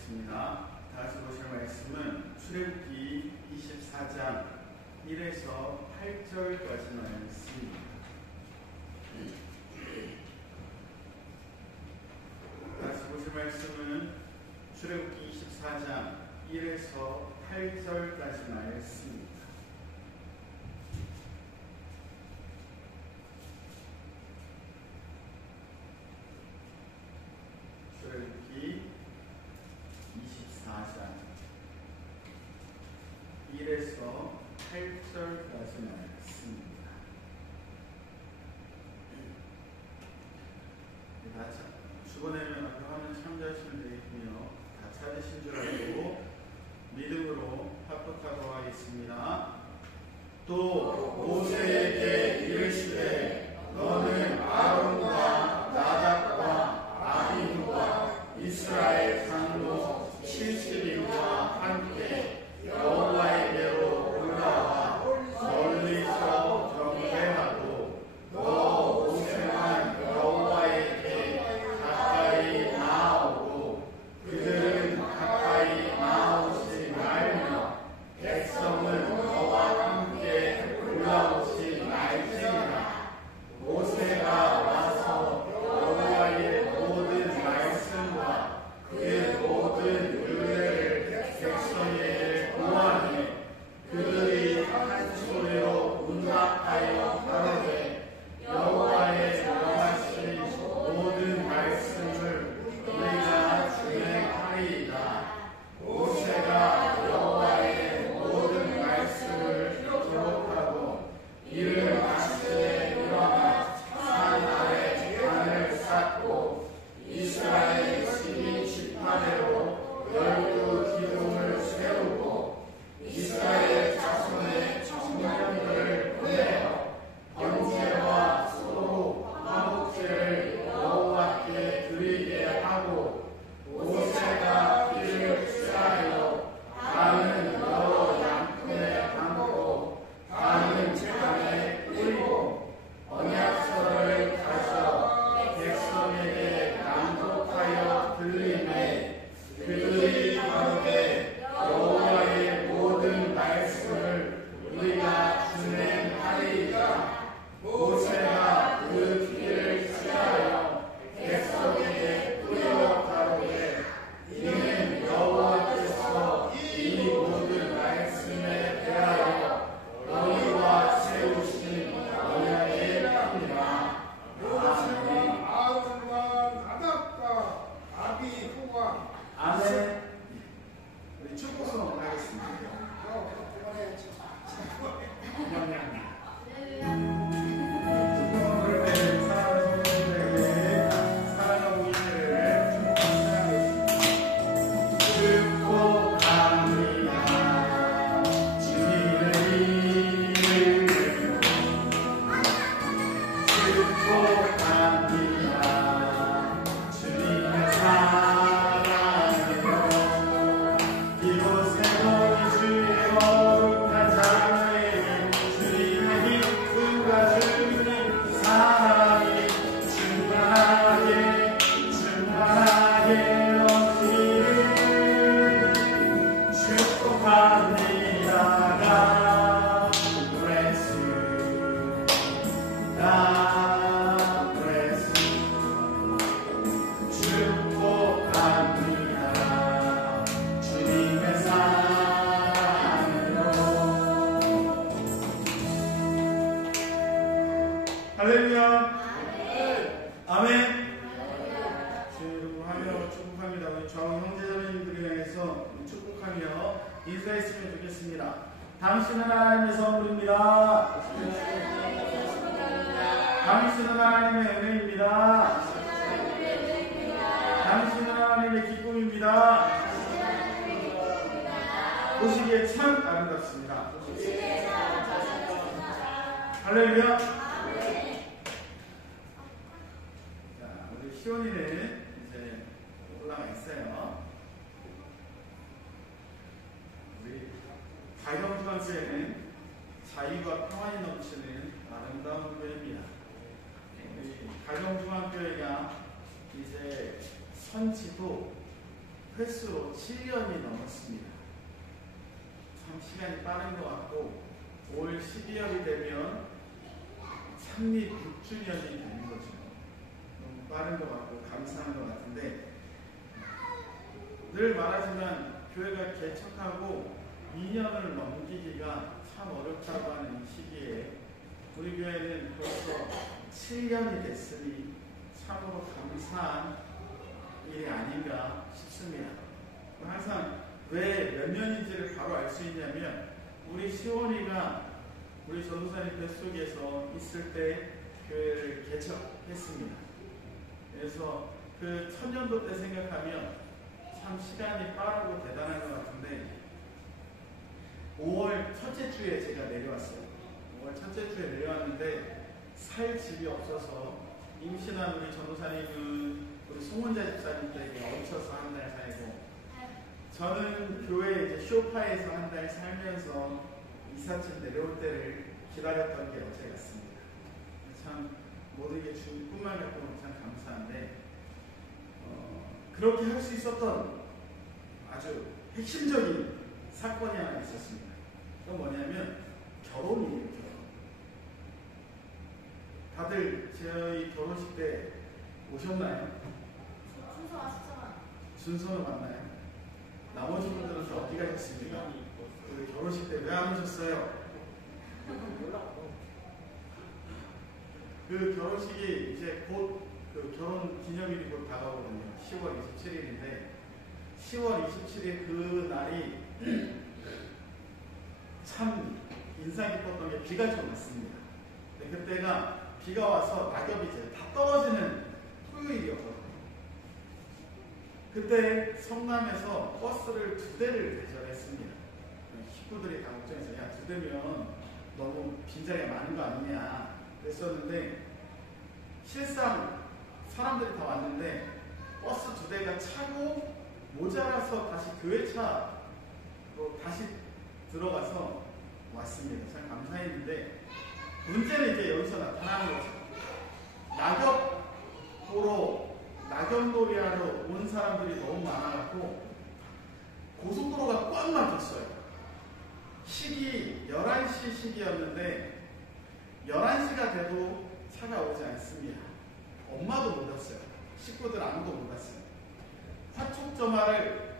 읽겠습니다. 다시 보실 말씀은 출애굽기 24장 1에서 8절까지 말씀입니다. 다시 보실 말씀은 출애굽기 24장 1에서 8절까지 말씀입니다. 출애굽기 24장 1에서 8절까지 말씀입니다. 수고내면 앞에 화면 참조하시면 되겠고요. 다 찾으신 줄 알고 믿음으로 합독하도록 하겠습니다. 또 모세에게 이르시되 너는 아론과 나답과 아비후와 이스라엘 장로 70인과 함께 여호와에게로 올라와 멀리서 경배하고 너 모세만 여호와에게 가까이 나아오고 그들은 가까이 나아오지 말며 백성은 너와 함께 올라오지 말지니라. 모세가 와서 여호와의 모든 말씀과 그 모든 율례를 백성에게 고하니 그들이 한 소리로 응답하여 가로되 여호와의 명하신 모든 말씀을 우리가 준행하리이다. 모세가 여호와의 모든 말씀을 기록하고 이를 마시되 일어나 산 아래 관을 쌓고 이스라엘 12지파대로 12기둥을 세우고 이스라엘 자손의 청년들을 보내어 번제와 소 화목제를 여호와께 드리게 하고 모세가 피를 취하여 반은 여러 양푼에 담고 반은 잔에 뿌리고 언약서를 가져 백성에게 낭독하여 들리매 그들이 가로되 여호와의 모든 말씀을 우리가 준행하리이다. 모세가 그 피를 취하여 백성에게 뿌려 가로되 이는 여호와께서 이 모든 말씀에 대하여 너희와 세우신 언약의 피니라. 모세와 아론과 나답과 아비후와 아멘. 우리 축복송 하겠습니다. 할렐루야. 아멘. 주님 하며 축복합니다. 우리 좌우 형제자매님들을 향해서 축복하며 인사했으면 좋겠습니다. 당신은 하나님의 선물입니다. 당신은 하나님의 은혜입니다. 당신은 하나님의 기쁨입니다. 보시기에 참 아름답습니다. 할렐루야. 시온이는 이제 올라가 있어요. 우리 가정중앙교회는 자유와 평안이 넘치는 아름다운 교회입니다. 가정중앙교회가 이제 선지도 횟수로 7년이 넘었습니다. 참 시간이 빠른 것 같고 올 12월이 되면 창립 6주년이 되는 거죠. 너무 빠른 것 같고 감사한 것 같은데 늘 말하지만 교회가 개척하고 2년을 넘기기가 참 어렵다고 하는 이 시기에 우리 교회는 벌써 7년이 됐으니 참으로 감사한 일이 아닌가 싶습니다. 항상 왜 몇 년인지를 바로 알 수 있냐면 우리 시원이가 우리 전도사님 뱃속에서 있을 때 교회를 개척했습니다. 그래서 그 천년도 때 생각하면 참 시간이 빠르고 대단한 것 같은데 5월 첫째 주에 제가 내려왔어요. 5월 첫째 주에 내려왔는데 살 집이 없어서 임신한 우리 전도사님은 우리 송원자 집사님 댁에 얹혀서 한 달 살고 저는 교회 이제 쇼파에서 한 달 살면서 이삿짐 내려올 때를 기다렸던 게 어제 같습니다. 참 모든 게 주님 꿈만 갖고 참 감사한데 그렇게 할 수 있었던 아주 핵심적인 사건이 하나 있었습니다. 그건 뭐냐면 결혼이에요. 결혼. 다들 저희 결혼식 때 오셨나요? 순서 왔잖아. 순서는 맞나요? 나머지 분들은 다 어디 가셨습니까? 그 결혼식 때 왜 안 오셨어요? 그 결혼식이 이제 곧 그 결혼 기념일이 곧 다가오거든요. 10월 27일인데 10월 27일 그 날이 참 인상 깊었던 게 비가 좀 왔습니다. 근데 그때가 비가 와서 낙엽이 이제 다 떨어지는 토요일이었거든요. 그때 성남에서 버스를 2대를 대절했습니다. 식구들이 다 걱정해서 야 2대면 너무 빈자리가 많은 거 아니냐 그랬었는데 실상 사람들이 다 왔는데 버스 2대가 차고 모자라서 다시 교회차로 다시 들어가서 왔습니다. 참 감사했는데 문제는 이제 여기서 나타나는 거죠. 낙엽 보러 낙엽놀이 하러 온 사람들이 너무 많아갖고 고속도로가 꽉 막혔어요. 시기 11시 시기였는데 11시가 돼도 차가 오지 않습니다. 엄마도 못 왔어요. 식구들 아무도 못 왔어요. 화촉점화를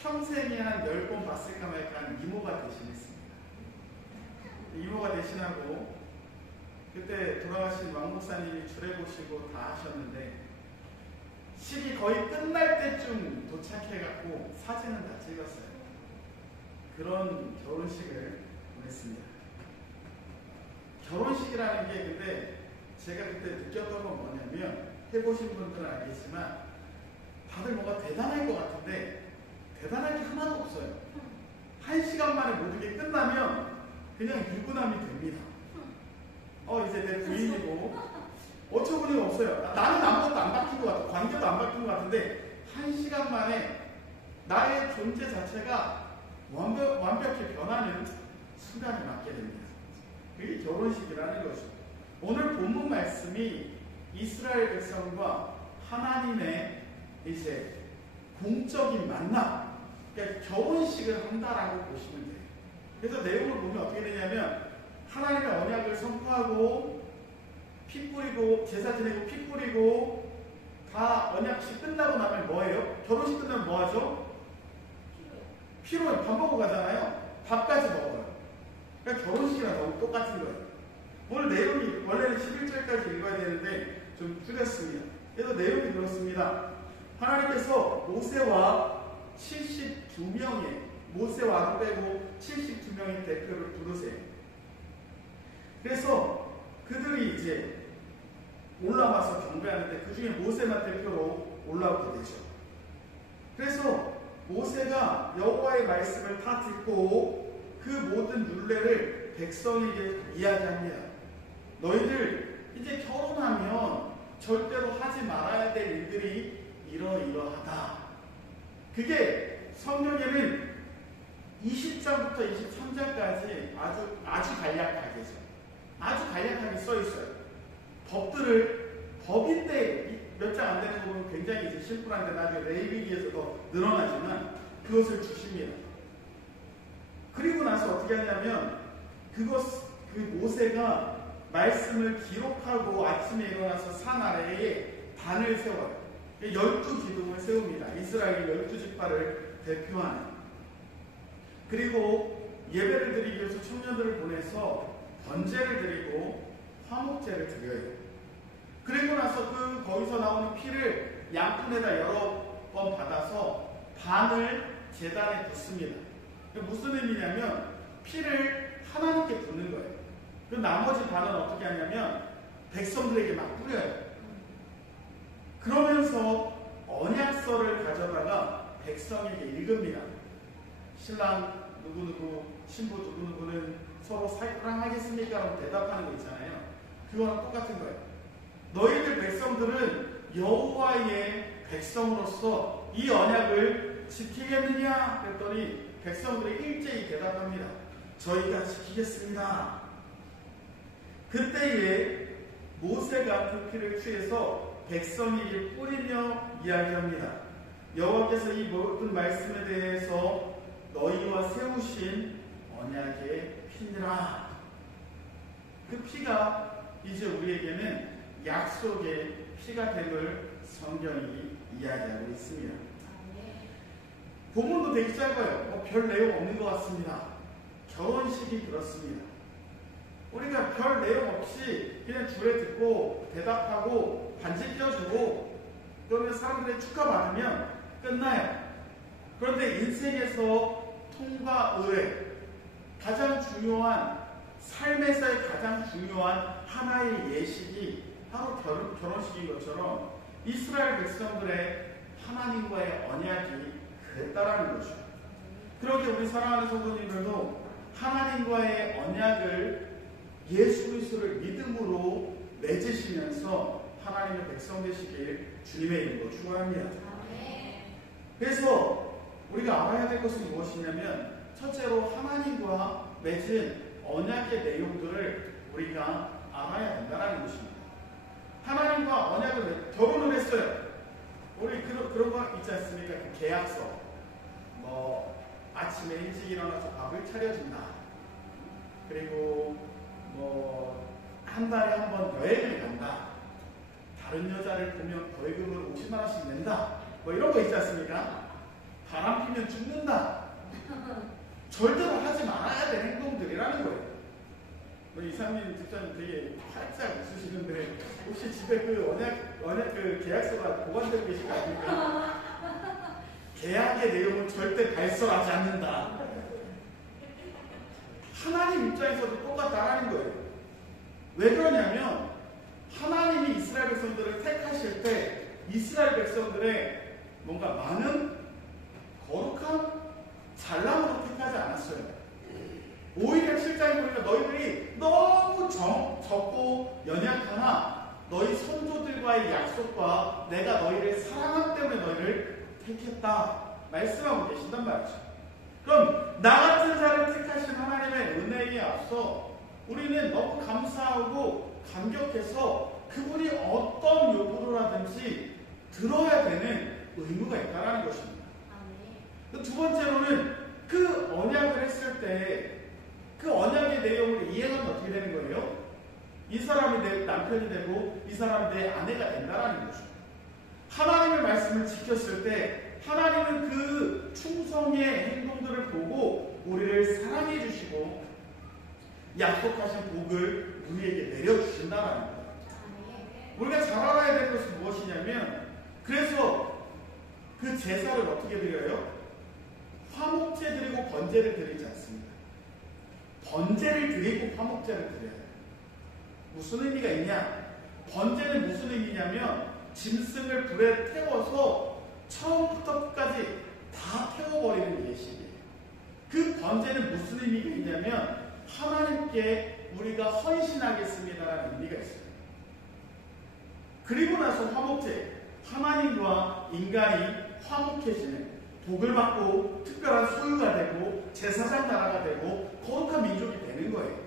평생에 한 10번 봤을까 말까 이모가 대신했습니다. 이모가 대신하고 그때 돌아가신 왕 목사님이 주례 보시고 다 하셨는데 식이 거의 끝날 때쯤 도착해갖고 사진은 다 찍었어요. 그런 결혼식을 보냈습니다. 결혼식이라는 게 근데 제가 그때 느꼈던 건 뭐냐면 해보신 분들은 알겠지만 다들 뭔가 대단할 것 같은데 대단할 게 하나도 없어요. 1시간 만에 모든 게 끝나면 그냥 유부남이 됩니다. 이제 내 부인이고 어처구니가 없어요. 나는 아무것도 안 바뀐 것 같아. 관계도 안 바뀐 것 같은데 1시간 만에 나의 존재 자체가 완벽히 변하는 순간이 맞게 됩니다. 그게 결혼식이라는 거죠. 오늘 본문 말씀이 이스라엘 백성과 하나님의 이제 공적인 만남, 그러니까 결혼식을 한다라고 보시면 돼요. 그래서 내용을 보면 어떻게 되냐면 하나님의 언약을 선포하고 피 뿌리고 제사 지내고 피 뿌리고 다 언약식 끝나고 나면 뭐예요? 결혼식 끝나면 뭐 하죠? 피로 밥 먹고 가잖아요. 밥까지 먹어요. 그러니까 결혼식이랑 너무 똑같은 거예요. 오늘 내용이 원래는 11절까지 읽어야 되는데 좀 줄였습니다. 그래서 내용이 그렇습니다. 하나님께서 모세와 72명의 모세와 아론 빼고 72명의 대표를 부르세요. 그래서 그들이 이제 올라와서 경배하는데 그 중에 모세만 대표로 올라오게 되죠. 그래서 모세가 여호와의 말씀을 다 듣고 그 모든 율례를 백성에게 이야기합니다. 너희들 이제 결혼하면 절대로 하지 말아야 될 일들이 이러이러하다. 그게 성경에는 20장부터 23장까지 아주 간략하게죠. 아주 간략하게 써 있어요. 법들을 법인데 몇 장 안 되는 거 보면 굉장히 이제 심플한데 나중에 레위기에서 더 늘어나지만 그것을 주십니다. 그리고 나서 어떻게 하냐면 그 모세가 말씀을 기록하고 아침에 일어나서 산 아래에 단을 세워요. 12기둥을 세웁니다. 이스라엘 12지파를 대표하는. 그리고 예배를 드리기 위해서 청년들을 보내서 번제를 드리고 화목제를 드려요. 그리고 나서 거기서 나오는 피를 양푼에다 여러 번 받아서 반을 제단에 붓습니다. 무슨 의미냐면 피를 하나님께 붓는 거예요. 그 나머지 반은 어떻게 하냐면 백성들에게 막 뿌려요. 그러면서 언약서를 가져다가 백성에게 읽습니다. 신랑 누구누구, 신부 누구누구는 서로 사랑하겠습니까? 라고 대답하는 거 있잖아요. 그거랑 똑같은 거예요. 너희들 백성들은 여호와의 백성으로서 이 언약을 지키겠느냐? 그랬더니 백성들이 일제히 대답합니다. 저희가 지키겠습니다. 그때에 모세가 그 피를 취해서 백성에게 뿌리며 이야기합니다. 여호와께서 이 모든 말씀에 대해서 너희와 세우신 언약의 피니라. 그 피가 이제 우리에게는 약속의 피가 됨을 성경이 이야기하고 있습니다. 본문도 되게 짧아요. 별 내용 없는 것 같습니다. 결혼식이 그렇습니다. 우리가 별 내용 없이 그냥 주례 듣고 대답하고 반지 껴주고 그러면 사람들의 축하받으면 끝나요. 그런데 인생에서 통과의 가장 중요한, 삶에서의 가장 중요한 하나의 예식이 바로 결혼식인 것처럼 이스라엘 백성들의 하나님과의 언약이 그랬다라는 것이죠. 그렇게 우리 사랑하는 성도님들도 하나님과의 언약을 예수 그리스도를 믿음으로 맺으시면서 하나님의 백성 되시길 주님의 이름으로 축원합니다. 그래서 우리가 알아야 될 것은 무엇이냐면 첫째로 하나님과 맺은 언약의 내용들을 우리가 알아야 된다는 것입니다. 하나님과 언약을 결혼을 했어요. 우리 그런 거 있지 않습니까? 그 계약서. 아침에 일찍 일어나서 밥을 차려준다. 그리고 한 달에 한 번 여행을 간다. 다른 여자를 보면 벌금을 50만 원씩 낸다. 이런 거 있지 않습니까? 바람 피면 죽는다. 절대로 하지 말아야 될 행동들이라는 거예요. 이상민 집사님 되게 활짝 웃으시는데 혹시 집에 언약 계약서가 보관되고 계신 거 아닙니까? 계약의 내용은 절대 발설하지 않는다. 하나님 입장에서도 똑같다라는 거예요. 왜 그러냐면 하나님이 이스라엘 백성들을 택하실 때 이스라엘 백성들의 뭔가 많은 거룩한 잘남으로 택하지 않았어요. 오히려 7장에 보니까 너희들이 너무 적고 연약하나 너희 선조들과의 약속과 내가 너희를 사랑하기 때문에 너희를 택했다 말씀하고 계신단 말이죠. 그럼 나 같은 자를 택하신 하나님의 은혜에 앞서 우리는 너무 감사하고 감격해서 그분이 어떤 요구를 하든지 들어야 되는 의무가 있다는 것입니다. 두 번째로는 그 언약을 했을 때 그 언약의 내용을 이해하면 어떻게 되는 거예요? 이 사람이 내 남편이 되고 이 사람이 내 아내가 된다는 거죠. 하나님의 말씀을 지켰을 때 하나님은 그 충성의 행동들을 보고 우리를 사랑해 주시고 약속하신 복을 우리에게 내려주신다는 거예요. 우리가 잘 알아야 될 것은 무엇이냐면 그래서 그 제사를 어떻게 드려요? 화목제 드리고 번제를 드리지 않습니다. 번제를 드리고 화목제를 드려요. 무슨 의미가 있냐? 번제는 무슨 의미냐면 짐승을 불에 태워서 처음부터 끝까지 다 태워버리는 예식이에요. 그 번제는 무슨 의미가 있냐면 하나님께 우리가 헌신하겠습니다라는 의미가 있어요. 그리고 나서 화목제, 하나님과 인간이 화목해지는 복을 받고 특별한 소유가 되고 제사장 나라가 되고 거룩한 민족이 되는 거예요.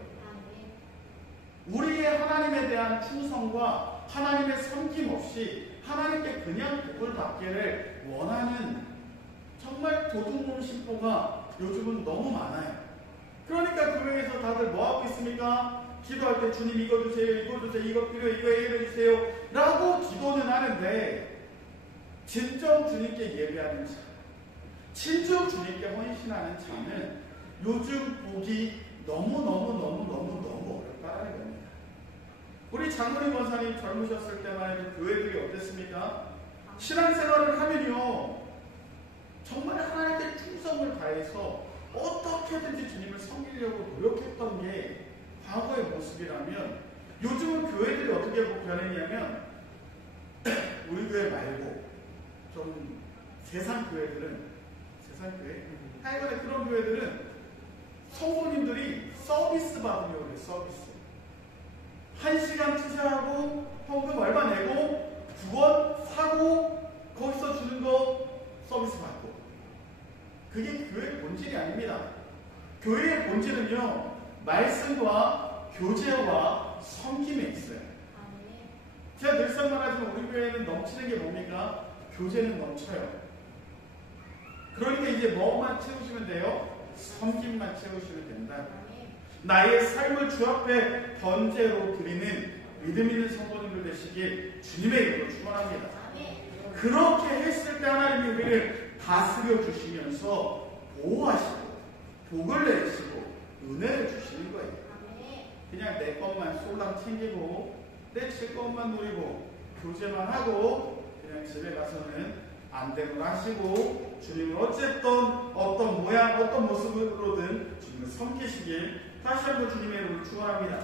우리의 하나님에 대한 충성과 하나님의 섬김 없이 하나님께 그냥 복을 받기를 원하는 정말 도둑놈 신부가 요즘은 너무 많아요. 그러니까 교회에서 다들 뭐하고 있습니까? 기도할 때 주님 이거 주세요, 이거 주세요, 이거 필요해, 이거 해주세요 라고 기도는 하는데 진정 주님께 예배하는 자, 진정 주님께 헌신하는 자는 요즘 복이 너무 어렵다는 겁니다. 우리 장로님 권사님 젊으셨을 때만 해도 교회들이 어땠습니까? 신앙생활을 하면요 정말 하나님께 충성을 다해서 어떻게든지 주님을 섬기려고 노력했던 게 과거의 모습이라면 요즘은 교회들이 어떻게 변했냐면 우리 교회 말고 좀 세상 교회들은 하여간에 그런 교회들은 성도님들이 서비스 받으려고 해요. 서비스 1시간 투자하고 헌금 얼마 내고 구원 사고 거기서 주는 거 서비스 받고 그게 교회의 본질이 아닙니다. 교회의 본질은요 말씀과 교제와 섬김에 있어요. 제가 늘상 말하지만 우리 교회는 넘치는 게 뭡니까? 교제는 넘쳐요. 그러니까 이제 뭐만 채우시면 돼요? 섬김만 채우시면 된다. 나의 삶을 주 앞에 번제로 드리는 믿음 있는 성도님들 되시길 주님의 이름으로 축원합니다. 그렇게 했을 때 하나님이 우리를 다스려 주시면서 보호하시고 복을 내주시고 은혜를 주시는 거예요. 그냥 내 것만 솔랑 챙기고 내 제 것만 누리고 교제만 하고 그냥 집에 가서는 안 되고 하시고 주님을 어쨌든 어떤 모양 어떤 모습으로든 주님을 섬기시길 다시 한번 주님의 이름으로 축원합니다.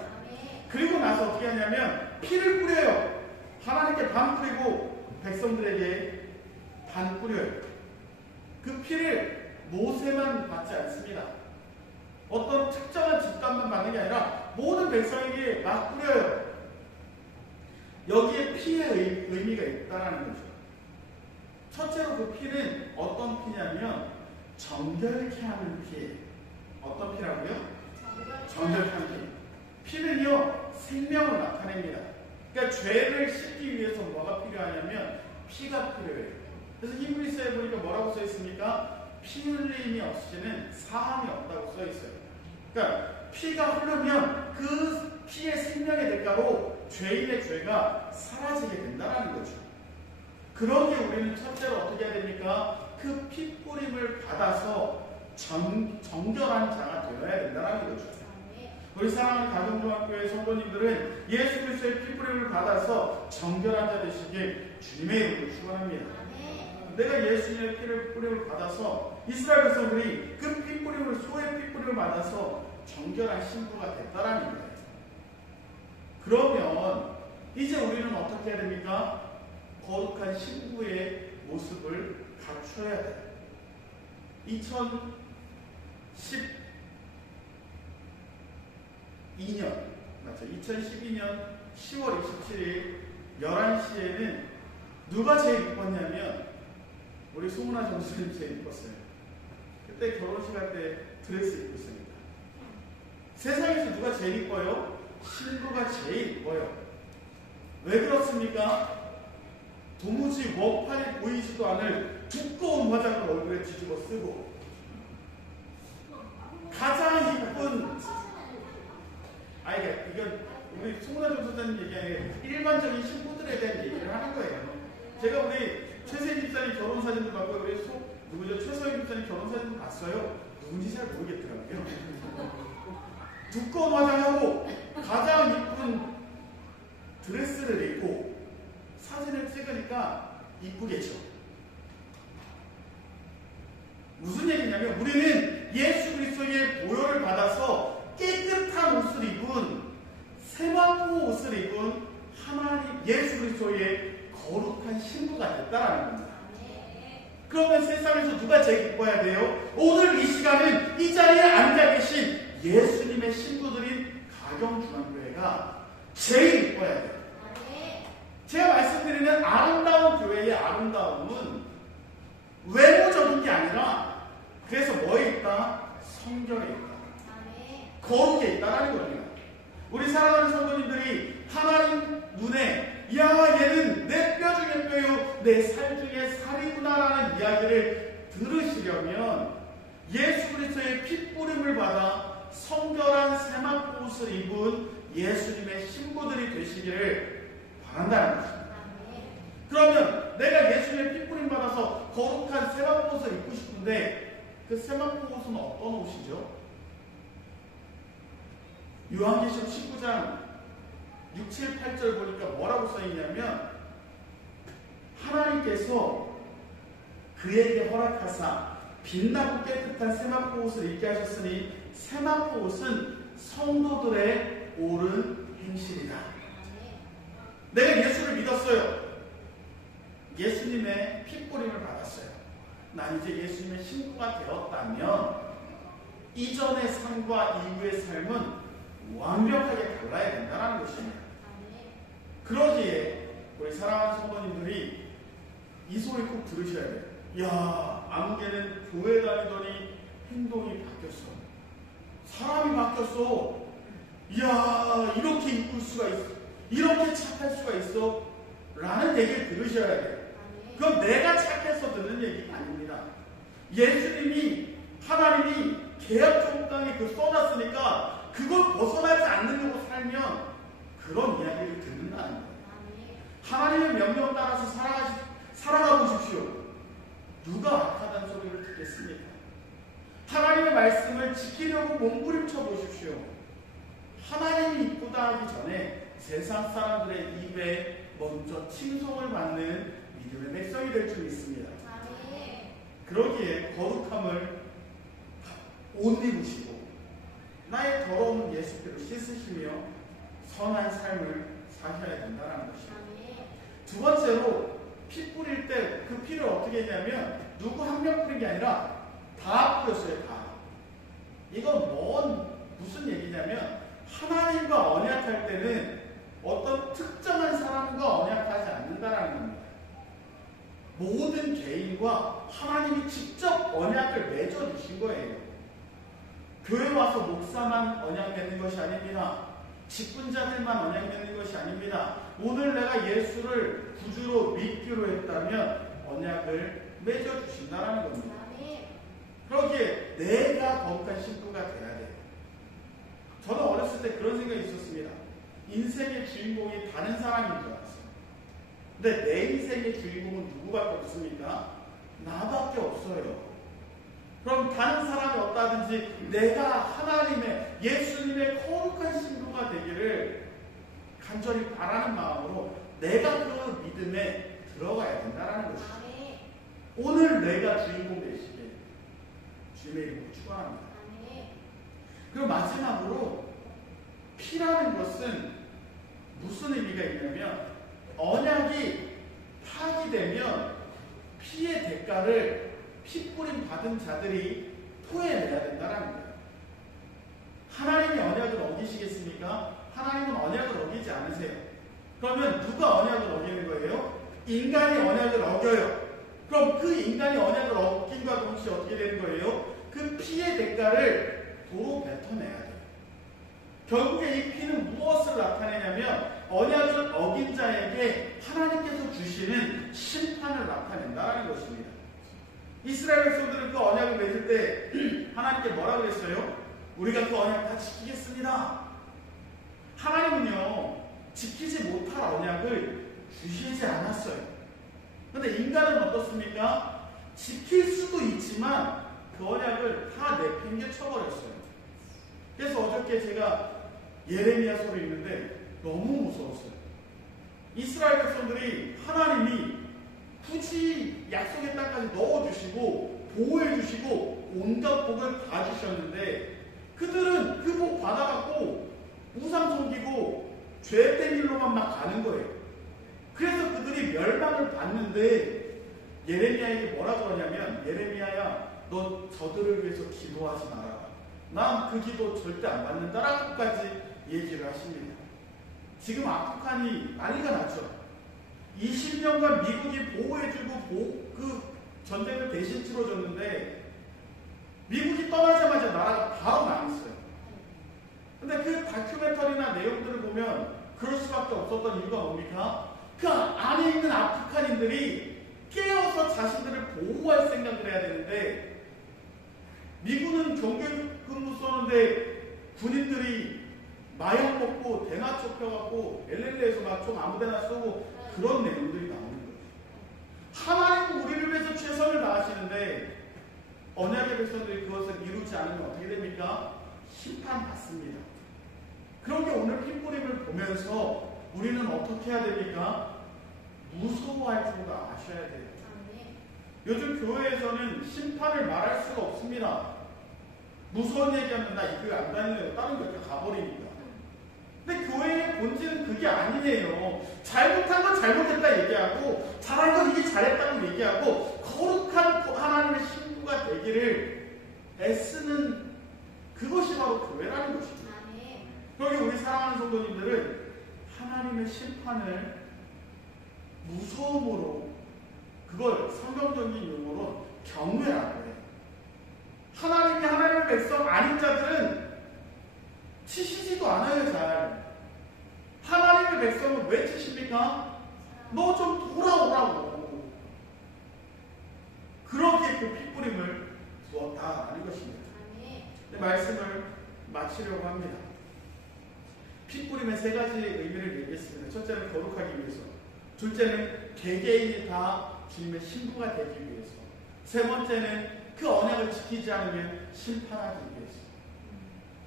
그리고 나서 어떻게 하냐면 피를 뿌려요. 하나님께 반 뿌리고 백성들에게 반 뿌려요. 그 피를 모세만 받지 않습니다. 어떤 특정한 집단만 받는 게 아니라 모든 백성에게 막 뿌려요. 여기에 피의 의미가 있다는 거죠. 첫째로 그 피는 어떤 피냐면 정결케 하는 피. 어떤 피라고요? 정결케 하는 피. 피는요 생명을 나타냅니다. 그러니까 죄를 씻기 위해서 뭐가 필요하냐면 피가 필요해요. 그래서 히브리서에 보니까 뭐라고 써 있습니까? 피 흘림이 없이는 사함이 없다고 써 있어요. 그러니까 피가 흐르면 그 피의 생명의 대가로 죄인의 죄가 사라지게 된다는 거죠. 그러기에 우리는 첫째로 어떻게 해야 됩니까? 그 피 뿌림을 받아서 정결한 자가 되어야 된다는 거죠. 우리 사랑하는 가정중학교의 성도님들은 예수 그리스도의 피 뿌림을 받아서 정결한 자 되시길 주님의 이름으로 축원합니다. 내가 예수님의 피를 뿌림을 받아서 이스라엘 백성들이 그 피 뿌림을 소의 피 뿌림을 받아서 정결한 신부가 됐다라는 거예요. 그러면 이제 우리는 어떻게 해야 됩니까? 거룩한 신부의 모습을 갖춰야 돼요. 2012년 10월 27일 11시에는 누가 제일 이뻤냐면 우리 송은아 정수님 제일 이뻤어요. 그때 결혼식 할 때 드레스 입고 있습니다. 세상에서 누가 제일 이뻐요? 신부가 제일 이뻐요. 왜 그렇습니까? 도무지 워팔이 보이지도 않을 두꺼운 화장을 얼굴에 뒤집어 쓰고 가장 이쁜 이건 우리 송은아 전사님 얘기 아니에요. 일반적인 신부들에 대한 얘기를 하는 거예요. 제가 우리 최세희 집사님 결혼 사진도 봤고 우리 최서희 집사님 결혼 사진도 봤어요. 누군지 잘 모르겠더라고요. 두꺼운 화장하고 가장 이쁜 드레스를 입고 사진을 찍으니까 이쁘겠죠. 무슨 얘기냐면 우리는 예수 그리스도의 보혈을 받아서 깨끗한 옷을 입은 세마포 옷을 입은 하나님 예수 그리스도의 거룩한 신부가 됐다라는 겁니다. 그러면 세상에서 누가 제일 기뻐야 돼요? 오늘 이 시간은 이 자리에 앉아 계신 예수님의 신부들인 가경중앙교회가 제일 기뻐야 돼요. 제가 말씀드리는 아름다운 교회의 아름다움은 외모적인 게 아니라 그래서 뭐에 있다? 성경에 있다. 거룩에 있다라는 겁니다. 우리 사랑하는 성도님들이 하나님 눈에 야 얘는 내 뼈 중에 교회요 내 살 중에 살이구나라는 이야기를 들으시려면 예수 그리스도의 핏부림을 받아 성결한 세마포 옷을 입은 예수님의 신부들이 되시기를 바란다는 것입니다. 그러면 내가 예수님의 핏부림 받아서 거룩한 세마포 옷을 입고 싶은데 그 세마포 옷은 어떤 옷이죠? 요한계시록 19장 6, 7, 8절 보니까 뭐라고 써있냐면 하나님께서 그에게 허락하사 빛나고 깨끗한 세마포 옷을 입게 하셨으니 세마포 옷은 성도들의 옳은 행실이다. 내가 예수를 믿었어요. 예수님의 핏부림을 받았어요. 난 이제 예수님의 신부가 되었다면 이전의 삶과 이후의 삶은 완벽하게 달라야 된다는 것입니다. 그러기에 우리 사랑하는 성도님들이 이 소리 꼭 들으셔야 돼요. 야, 안개는 교회 다니더니 행동이 바뀌었어. 사람이 바뀌었어. 이야, 이렇게 이쁠 수가 있어. 이렇게 착할 수가 있어. 라는 얘기를 들으셔야 돼요. 그건 내가 착해서 듣는 얘기가 아닙니다. 예수님이, 하나님이 계약 종강에 그 써놨으니까 그걸 벗어나지 않으려고 살면 그런 이야기를 듣는다는 거예요. 하나님의 명령 따라서 살아가 보십시오. 누가 악하다는 소리를 듣겠습니까? 하나님의 말씀을 지키려고 몸부림쳐 보십시오. 하나님이 이쁘다 하기 전에 세상 사람들의 입에 먼저 칭송을 받는 믿음의 백성이 될 줄 믿습니다. 그러기에 거룩함을 옷 입으시고 나의 더러운 예수께로 씻으시며 선한 삶을 사셔야 된다는 것입니다. 두 번째로 피 뿌릴 때 그 피를 어떻게 했냐면 누구 한 명 뿌린 게 아니라 다 뿌렸어요. 다. 이건 무슨 얘기냐면 하나님과 언약할 때는 어떤 특정한 사람과 언약하지 않는다라는 겁니다. 모든 개인과 하나님이 직접 언약을 맺어주신 거예요. 교회 와서 목사만 언약 맺는 것이 아닙니다. 직분자들만 언약 맺는 것이 아닙니다. 오늘 내가 예수를 구주로 믿기로 했다면 언약을 맺어주신다는 겁니다. 그러기에 내가 거룩한 신부가 돼야 돼요. 저는 어렸을 때 그런 생각이 있었습니다. 인생의 주인공이 다른 사람인 줄 알았어요. 근데 내 인생의 주인공은 누구밖에 없습니까? 나밖에 없어요. 그럼 다른 사람이 없다든지 내가 하나님의 예수님의 거룩한 신부가 되기를 간절히 바라는 마음으로 내가 그 믿음에 들어가야 된다는 것이죠. 오늘 내가 주인공 되시길 주님의 이름으로 축원합니다. 그리고 마지막으로 피라는 것은 무슨 의미가 있냐면 언약이 파기되면 피의 대가를 핏부림 받은 자들이 토해내야 된다는 거예요. 하나님이 언약을 어기시겠습니까? 하나님은 언약을 어기지 않으세요. 그러면 누가 언약을 어기는 거예요? 인간이 언약을 어겨요. 그럼 그 인간이 언약을 어긴과 동시에 어떻게 되는 거예요? 그 피의 대가를 도로 뱉어내야 돼요. 결국에 이 피는 무엇을 나타내냐면 언약을 어긴 자에게 하나님께서 주시는 심판을 나타낸다는 것입니다. 이스라엘 백성들은 그 언약을 맺을 때 하나님께 뭐라고 그랬어요? 우리가 그 언약 다 지키겠습니다. 하나님은요 지키지 못할 언약을 주시지 않았어요. 그런데 인간은 어떻습니까? 지킬 수도 있지만 그 언약을 다 내팽개쳐버렸어요. 그래서 어저께 제가 예레미야서를 읽는데 너무 무서웠어요. 이스라엘 백성들이 하나님이 굳이 약속의 땅까지 넣어주시고 보호해주시고 온갖 복을 다 주셨는데 그들은 그 복 받아갖고 우상 섬기고 죄된 길로만 막 가는 거예요. 그래서 그들이 멸망을 받는데 예레미야에게 뭐라고 하냐면 예레미야야 너 저들을 위해서 기도하지 마라. 난 그 기도 절대 안 받는다라고까지 얘기를 하십니다. 지금 아프간이 난리가 났죠. 20년간 미국이 보호해주고 그 전쟁을 대신 치러줬는데 미국이 떠나자마자 나라가 바로 망했어요. 근데 그 다큐멘터리나 내용들을 보면 그럴 수밖에 없었던 이유가 뭡니까? 그 안에 있는 아프간인들이 깨어서 자신들을 보호할 생각을 해야 되는데, 미군은 경계 근무 쏘는데 군인들이 마약 먹고 대나 쫓겨갖고 LL에서 막 총 아무데나 쏘고 그런 내용들이 나오는 거예요. 하나님 우리를 위해서 최선을 다하시는데 언약의 백성들이 그것을 이루지 않으면 어떻게 됩니까? 심판받습니다. 그런 게 오늘 핏부림을 보면서 우리는 어떻게 해야 됩니까? 무서워할 줄도 아셔야 돼요. 요즘 교회에서는 심판을 말할 수가 없습니다. 무서운 얘기하면 나 이거 안 다니네요. 다른 교회 가버리니까. 근데 교회의 본질은 그게 아니네요. 잘못한 건 잘못했다 얘기하고 잘한 건 이게 잘했다고 얘기하고 거룩한 하나님의 신부가 되기를 애쓰는 그것이 바로 교회라는 것입니다. 그러기 우리 사랑하는 성도님들은 하나님의 심판을 무서움으로, 그걸 성경적인 용어로 경외라고 해요. 하나님의 백성 아닌 자들은 치시지도 않아요. 잘. 하나님의 백성은 왜 치십니까? 너 좀 돌아오라고. 그렇게 그 핏부림을 두었다라는 것입니다. 말씀을 마치려고 합니다. 핏부림의 세 가지 의미를 얘기했습니다. 첫째는 거룩하기 위해서, 둘째는 개개인이 다 주님의 신부가 되기 위해서, 세 번째는 그 언약을 지키지 않으면 심판하기 위해서.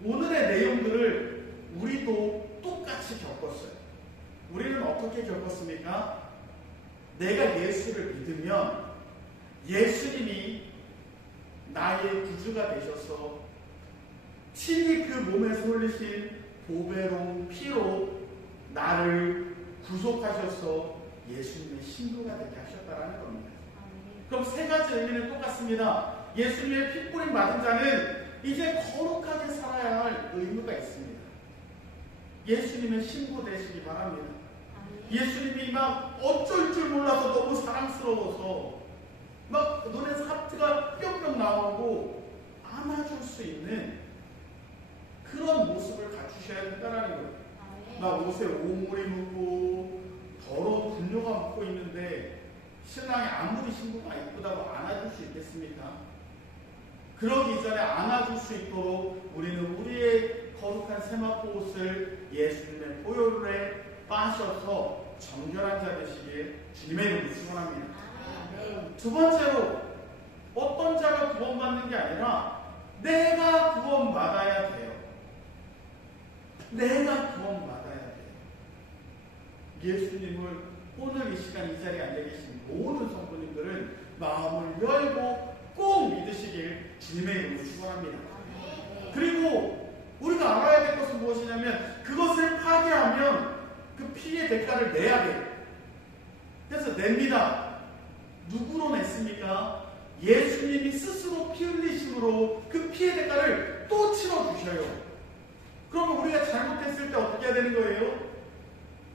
오늘의 내용들을 우리도 똑같이 겪었어요. 우리는 어떻게 겪었습니까? 내가 예수를 믿으면 예수님이 나의 구주가 되셔서 친히 그 몸에서 흘리신 보배로운 피로 나를 구속하셔서 예수님의 신부가 되게 하셨다라는 겁니다. 그럼 세 가지 의미는 똑같습니다. 예수님의 핏부림 맞은 자는 이제 거룩하게 살아야 할 의무가 있습니다. 예수님의 신부 되시기 바랍니다. 예수님이 막 어쩔 줄 몰라서 너무 사랑스러워서 막 눈에서 하트가 뿅뿅 나오고 안아줄 수 있는 그런 모습을 갖추셔야 된다는 거예요. 막 옷에 오물이 묻고 더러운 분뇨가 묻고 있는데 신랑이 아무리 신부가 이쁘다고 안아줄 수 있겠습니까? 그러기 전에 안아줄 수 있도록 우리는 우리의 거룩한 세마포 옷을 예수님의 보혈에 빠셔서 정결한 자 되시길 주님의 이름으로 축원합니다. 두 번째로, 어떤 자가 구원받는 게 아니라 내가 구원받아야 돼요. 내가 구원받아야 돼요. 예수님을 오늘 이 시간 이 자리에 앉아 계신 모든 성도님들은 마음을 열고 꼭 믿으시길 주님의 이름으로 축원합니다. 그리고 우리가 알아야 될 것은 무엇이냐면 그것을 파괴하면 그 피의 대가를 내야 돼요. 그래서 냅니다. 누구로 냈습니까? 예수님이 스스로 피 흘리심으로 그 피의 대가를 또 치러주셔요. 그러면 우리가 잘못했을 때 어떻게 해야 되는 거예요?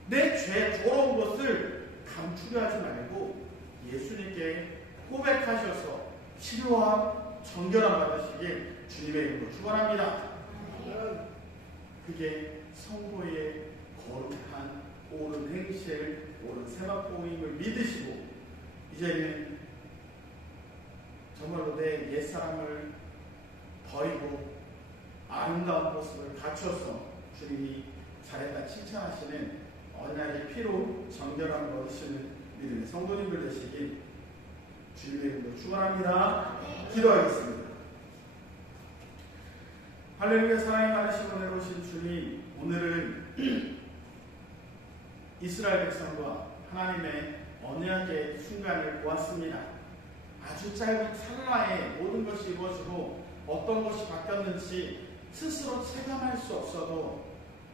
내 죄, 더러운 것을 감추려 하지 말고 예수님께 고백하셔서 치료함, 정결함 받으시길 주님의 이름으로 축원합니다. 그게 성도의 거룩한 옳은 행실, 옳은 세마포임을 믿으시고 이제는 정말로 내 옛사람을 버리고 아름다운 모습을 갖춰서 주님이 잘했다 칭찬하시는 언약의 피로 정결함을 얻으시는 믿음의 성도님들 되시길 주님의 이름으로 축원합니다. 기도하겠습니다. 할렐루야. 사랑이 많으시고 내려오신 주님, 오늘은 이스라엘 백성과 하나님의 언약의 순간을 보았습니다. 아주 짧은 찰나에 모든 것이 이루어지고 어떤 것이 바뀌었는지 스스로 체감할 수 없어도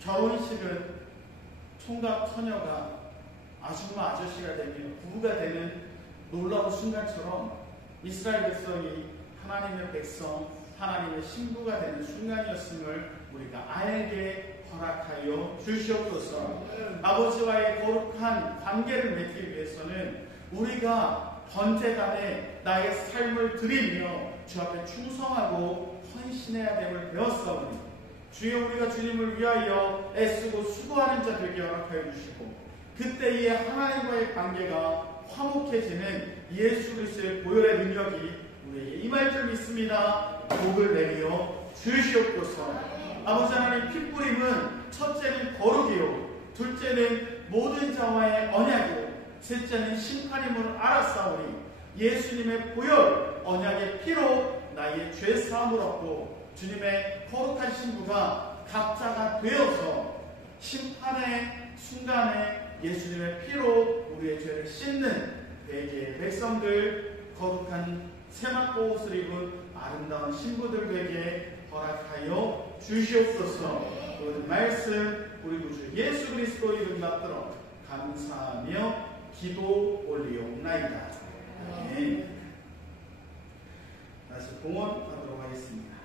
결혼식은 총각 처녀가 아줌마 아저씨가 되며 부부가 되는 놀라운 순간처럼 이스라엘 백성이 하나님의 백성, 하나님의 신부가 되는 순간이었음을 우리가 알게 허락하여 주시옵소서. 아버지와의 거룩한 관계를 맺기 위해서는 우리가 번제단에 나의 삶을 드리며 주 앞에 충성하고 헌신해야 됨을 배웠사오니 주여, 우리가 주님을 위하여 애쓰고 수고하는 자 되게 허락하여 주시고 그때의 하나님과의 관계가 화목해지는 예수 그리스도의 보혈의 능력이 우리에게 임할 줄 믿습니다. 복을 내려 주시옵소서. 아버지 하나님, 피 뿌림은 첫째는 거룩이요, 둘째는 모든 자와의 언약이요, 셋째는 심판임을 알았사오니 예수님의 보혈 언약의 피로 나의 죄 사함을 얻고 주님의 거룩한 신부가 각자가 되어서 심판의 순간에 예수님의 피로 우리의 죄를 씻는 대개의 백성들, 거룩한 세마포 옷을 입은 아름다운 신부들 되게 허락하여 주시옵소서. 모든 말씀 우리 구주 예수 그리스도 이름 받들어 감사하며 기도 올리옵나이다. 아멘. 다시 봉헌하도록 하겠습니다.